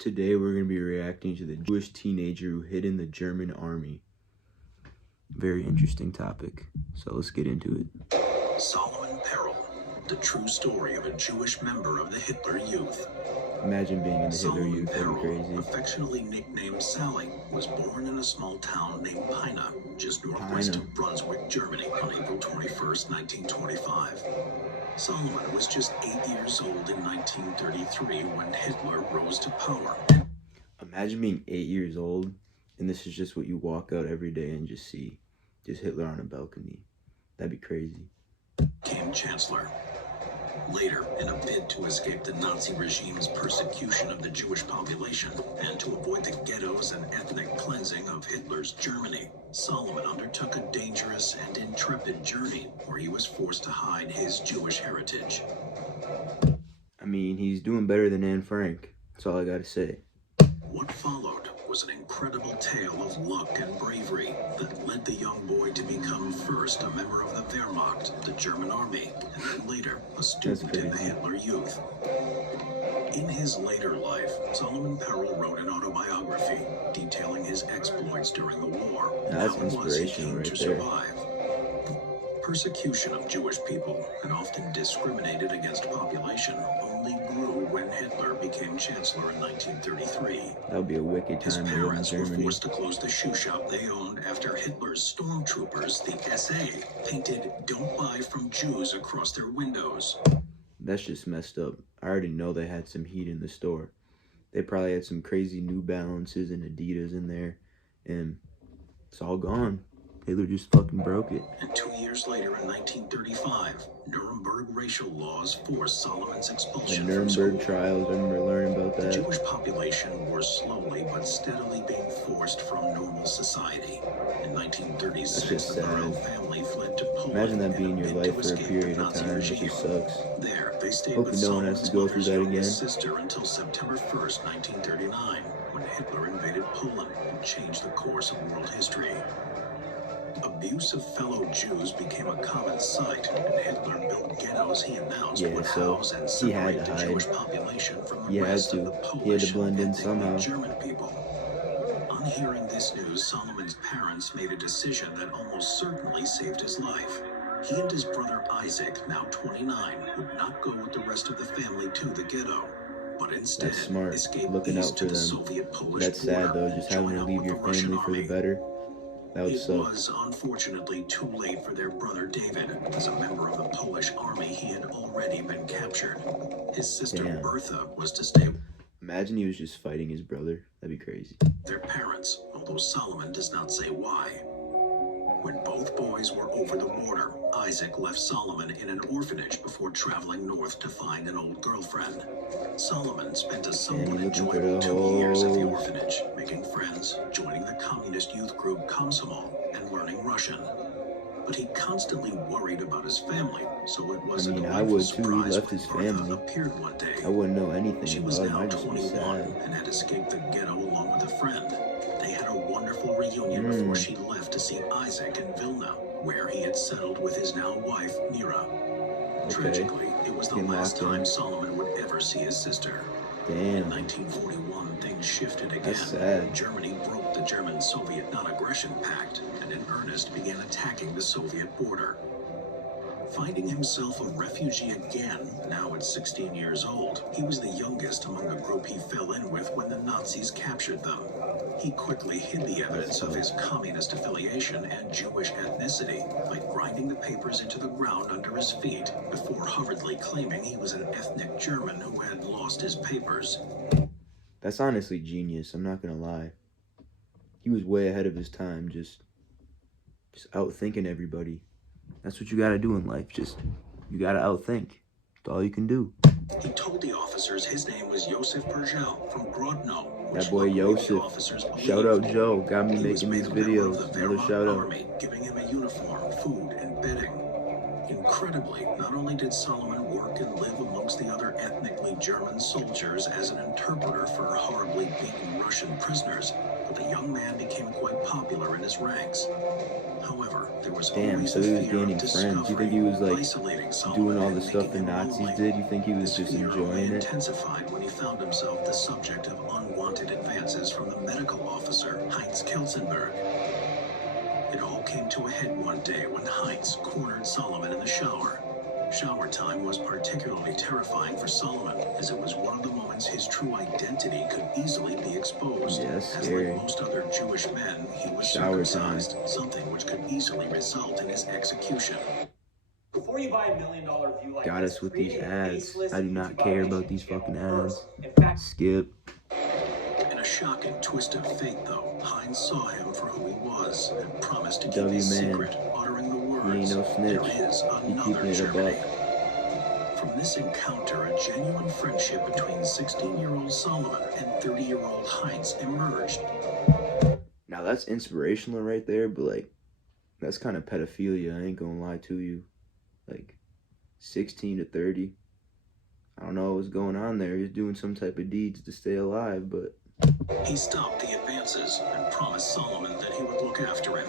Today we're going to be reacting to the Jewish teenager who hid in the German army. Very interesting topic, so let's get into it. Solomon Perel, the true story of a Jewish member of the Hitler Youth. Imagine being in the Hitler Solomon Youth, that'd be Perel, crazy. affectionately nicknamed Sally, was born in a small town named Peine, just northwest of Brunswick, Germany, on April 21st, 1925. Solomon was just 8 years old in 1933 when Hitler rose to power. Imagine being 8 years old, and this is just what you walk out every day and just see. Just Hitler on a balcony. That'd be crazy. Became chancellor. Later, in a bid to escape the Nazi regime's persecution of the Jewish population and to avoid the ghettos and ethnic cleansing of Hitler's Germany, Solomon undertook a dangerous and intrepid journey where he was forced to hide his Jewish heritage. I mean, he's doing better than Anne Frank. That's all I gotta say. What followed was an incredible tale of luck and bravery that led the young boy to become first a member of the Wehrmacht, the German army, and then later a student in the Hitler Youth. In his later life, Solomon Perel wrote an autobiography detailing his exploits during the war and That's how it was he inspiration came right to there. survive. Persecution of Jewish people, and often discriminated against population, only grew when Hitler became chancellor in 1933. That would be a wicked His time to live in parents were Germany. forced to close the shoe shop they owned after Hitler's stormtroopers, the SA, painted "Don't buy from Jews" across their windows. That's just messed up. I already know they had some heat in the store. They probably had some crazy New Balances and Adidas in there, and it's all gone. Hitler just fucking broke it. And 2 years later, in 1935, Nuremberg racial laws forced Solomon's The expulsion from school. Nuremberg trials, I remember learning about The that. Jewish population were slowly but steadily being forced from normal society. In 1936, just the Perel sad. family fled to Poland. Imagine that being your in a life bid to for a escape period the of Nazi time. It regime. just sucks. There, they stayed Hopefully with no one has to Solomon's go through mother's that youngest again. sister until September 1st, 1939, when Hitler invaded Poland and changed the course of world history. Abuse of fellow Jews became a common sight, and Hitler built ghettos he announced would house and he had separate to the hide. Jewish population from the He had rest to. of the He had to Polish blend in and somehow. ethnic German people. On hearing this news, Solomon's parents made a decision that almost certainly saved his life. He and his brother Isaac, now 29, would not go with the rest of the family to the ghetto, but instead That's smart. escape Looking east out to for the them. Soviet-Polish That's sad border though, just and having join to up leave with your the Russian family for the army. better. That would It suck. was unfortunately too late for their brother David. As a member of the Polish army, he had already been captured. His sister Bertha was to stay with Imagine he was just fighting his brother. That'd be crazy. their parents, although Solomon does not say why. When both boys were over the border, Isaac left Solomon in an orphanage before traveling north to find an old girlfriend. Solomon spent a somewhat enjoyable 2 years at the orphanage, making friends, joining the communist youth group Komsomol, and learning Russian. But he constantly worried about his family, so it was a I would too. He surprise left when his Bertha family. appeared one day. I wouldn't know anything She about was him. now I'd just be 21 sad. and had escaped the ghetto along with a friend. They had a wonderful reunion before she left to see Isaac in Vilna, where he had settled with his now wife, Mira. Tragically, it was the last time Solomon would ever see his sister. In 1941, things shifted again. That's sad. Germany broke the German-Soviet non-aggression pact and in earnest began attacking the Soviet border. Finding himself a refugee again, now at 16 years old, he was the youngest among the group he fell in with when the Nazis captured them. He quickly hid the evidence of his communist affiliation and Jewish ethnicity by grinding the papers into the ground under his feet before hurriedly claiming he was an ethnic German who had lost his papers. That's honestly genius, I'm not gonna lie. He was way ahead of his time, just outthinking everybody. That's what you gotta do in life, you gotta outthink. That's all you can do. He told the officers his name was Josef Pergel from Grodno. That boy Joseph. Shout out Joe, got me making these videos. Another shout out. Giving him a uniform, food, and bedding. Incredibly, not only did Solomon work and live amongst the other ethnically German soldiers as an interpreter for horribly beaten Russian prisoners, but the young man became quite popular in his ranks. However, there was Damn, always so a he was fear of gaining friends. You think discovery, he was like isolating doing Solomon all the and stuff making the him Nazis lonely. did? You think he was This just fear only enjoying it? intensified when he found himself the subject of unwanted advances from the medical officer, Heinz Kelsenberg. It all came to a head one day when Heinz cornered Solomon in the shower. Shower time was particularly terrifying for Solomon, as it was one of the moments his true identity could easily be exposed. Yeah, that's As scary. like most other Jewish men, he was Shower circumcised, something which could easily result in his execution. Before you buy $1 million view like Got this, us with these create a ads. faceless I do not YouTube care about automation these channel fucking first. ads. In fact, Skip. In a shocking twist of fate, though, Heinz saw him for who he was and promised to keep W his man. secret, uttering the words, He ain't no snitch. "There is He another keeping it a Germany." buck. From this encounter, a genuine friendship between 16-year-old Solomon and 30-year-old Heinz emerged. Now that's inspirational right there, but like, that's kind of pedophilia. I ain't gonna lie to you. Like, 16 to 30. I don't know what's going on there. He's doing some type of deeds to stay alive, but He stopped the advances and promised Solomon that he would look after him.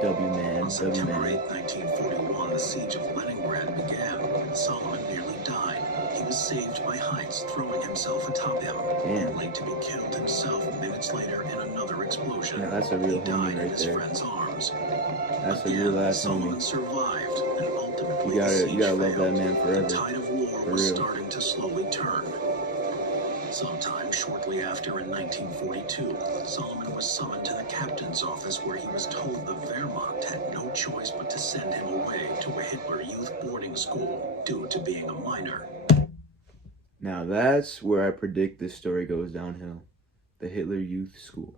W man, On W September man. 8, 1941, the siege of Leningrad began, and Solomon nearly died. He was saved by Heinz throwing himself atop him, Damn. only to be killed himself minutes later in another explosion. Now that's a real He homie died in right his there. friend's arms. That's a Again, real ass Solomon homie. survived, and ultimately You the siege gotta love failed. that man forever. The tide of war For was real. starting to slowly turn. Sometime shortly after, in 1942, Solomon was summoned to the captain's office, where he was told the Wehrmacht had no choice but to send him away to a Hitler youth boarding school due to being a minor. Now that's where I predict this story goes downhill. The Hitler Youth School.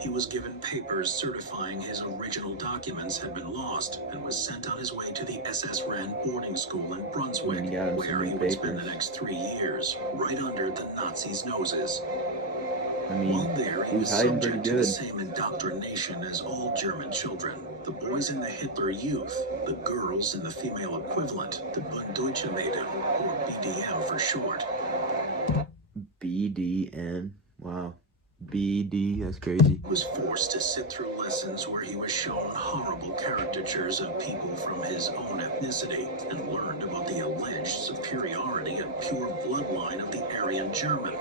He was given papers certifying his original documents had been lost and was sent on his way to the SS-ran boarding school in Brunswick, And he got him some where he new would spend the papers. next 3 years, right under the Nazis' noses. I mean, While there, he he was was hiding pretty subject to the good. same indoctrination as all German children. The boys in the Hitler Youth, the girls in the female equivalent, the Bunddeutsche Mädchen, or BDM for short. BDN. Wow. BD, that's crazy. He was forced to sit through lessons where he was shown horrible caricatures of people from his own ethnicity and learned about the alleged superiority and pure bloodline of the Aryan German.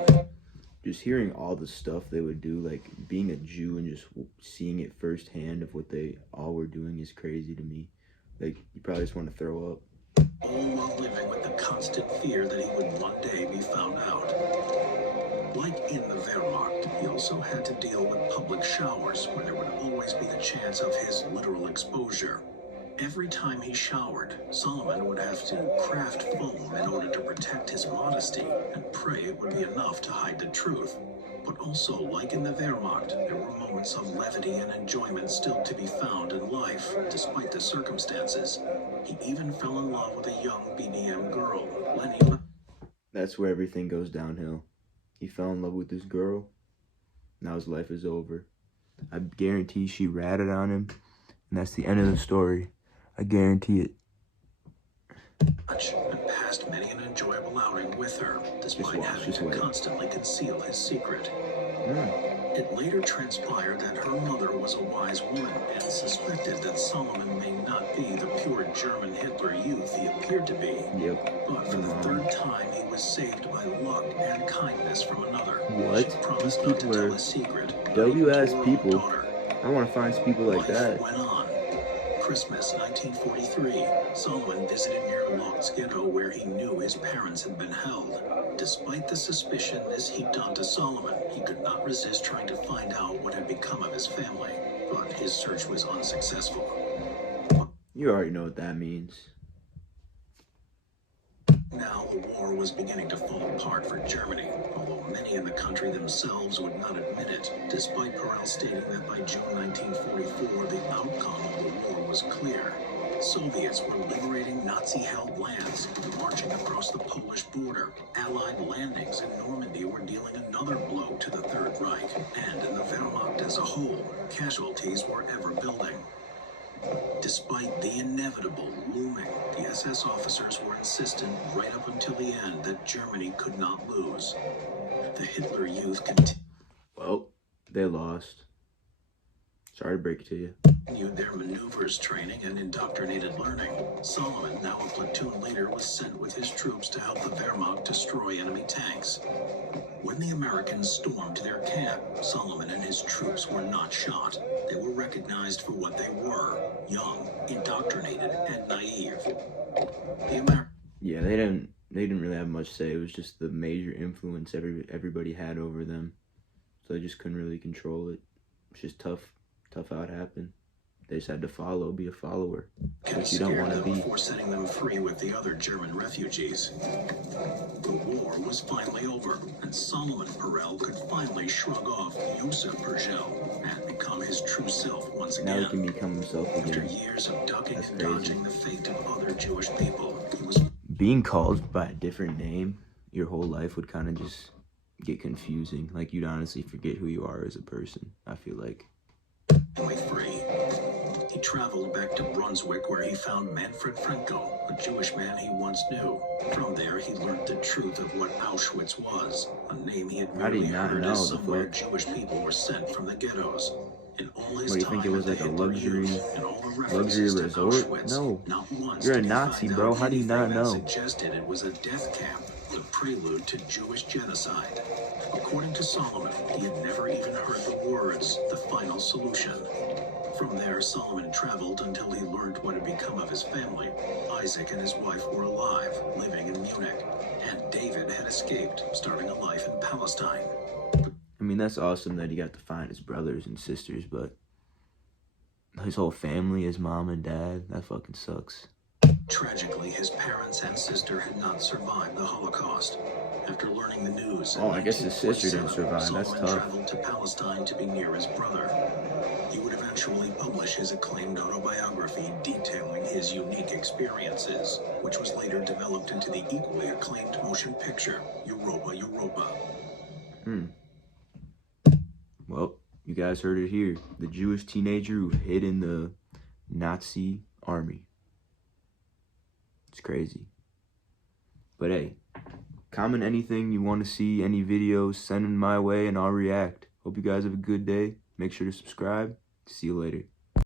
Just hearing all the stuff they would do, like being a Jew and just seeing it firsthand of what they all were doing is crazy to me. Like, you probably just want to throw up. All while living with the constant fear that he would one day be found out. Like in the Wehrmacht, he also had to deal with public showers where there would always be the chance of his literal exposure. Every time he showered, Solomon would have to craft foam in order to protect his modesty and pray it would be enough to hide the truth. But also, like in the Wehrmacht, there were moments of levity and enjoyment still to be found in life, despite the circumstances. He even fell in love with a young BDM girl, Lenny. That's where everything goes downhill. He fell in love with this girl. Now his life is over. I guarantee she ratted on him. And that's the end of the story. I guarantee it. And passed many an enjoyable outing with her, despite having just to wait. constantly conceal his secret. It later transpired that her mother was a wise woman and suspected that Solomon may not be the pure German Hitler Youth he appeared to be. Yep. But for the third time, he was saved by luck and kindness from another. What? She promised These not to people tell are his secret. W-ass not even to her own people. daughter. I want to find some people like Life that. went on. Christmas 1943, Solomon visited near Lodz Ghetto, where he knew his parents had been held. Despite the suspicion this heaped onto Solomon, he could not resist trying to find out what had become of his family. But his search was unsuccessful. You already know what that means. Now the war was beginning to fall apart for Germany, although many in the country themselves would not admit it, despite Perel stating that by June 1944 the outcome of the war was clear. Soviets were liberating Nazi-held lands and marching across the Polish border. Allied landings in Normandy were dealing another blow to the Third Reich, and in the Wehrmacht as a whole, casualties were ever building. Despite the inevitable looming, the SS officers were insistent right up until the end that Germany could not lose. The Hitler Youth Well, they lost. Sorry to break it to you. continued their maneuvers training and indoctrinated learning. Solomon, now a platoon leader, was sent with his troops to help the Wehrmacht destroy enemy tanks. When the Americans stormed their camp, Solomon and his troops were not shot. They were recognized for what they were: young, indoctrinated, and naive. Yeah, they didn't really have much say. It was just the major influence everybody had over them, so they just couldn't really control it. It's just tough how it happened. They just had to follow, be a follower, which you don't want to be. Before setting them free with the other German refugees. The war was finally over, and Solomon Perel could finally shrug off Josef Pergel and become his true self once again. Now he can become himself After again. years of ducking That's and crazy. dodging the fate of other Jewish people, he was Being called by a different name your whole life would kind of just get confusing. Like, you'd honestly forget who you are as a person, I feel like. finally free. He traveled back to Brunswick, where he found Manfred Franco, a Jewish man he once knew. From there, he learned the truth of what Auschwitz was, a name he had How do you merely not heard know as the somewhere fuck? Jewish people were sent from the ghettos. In all his What, do you time think it was at like the a Hitler luxury Youth and all the luxury references to resort? Auschwitz, No. not once You're a did he Nazi, find bro. out How do you not anything that know? suggested it was a death camp, the prelude to Jewish genocide. According to Solomon, he had never even heard the words, the final solution. From there, Solomon traveled until he learned what had become of his family. Isaac and his wife were alive, living in Munich, and David had escaped, starting a life in Palestine. I mean, that's awesome that he got to find his brothers and sisters, but his whole family, his mom and dad, that fucking sucks. Tragically, his parents and sister had not survived the Holocaust. After learning the news, in Oh, I guess his sister didn't 1947, survive. That's Solomon tough. traveled to Palestine to be near his brother. He would eventually publish his acclaimed autobiography detailing his unique experiences, which was later developed into the equally acclaimed motion picture, Europa, Europa. Well, you guys heard it here. The Jewish teenager who hid in the Nazi army. It's crazy. But hey, comment anything you want to see, any videos, send them my way and I'll react. Hope you guys have a good day. Make sure to subscribe. See you later.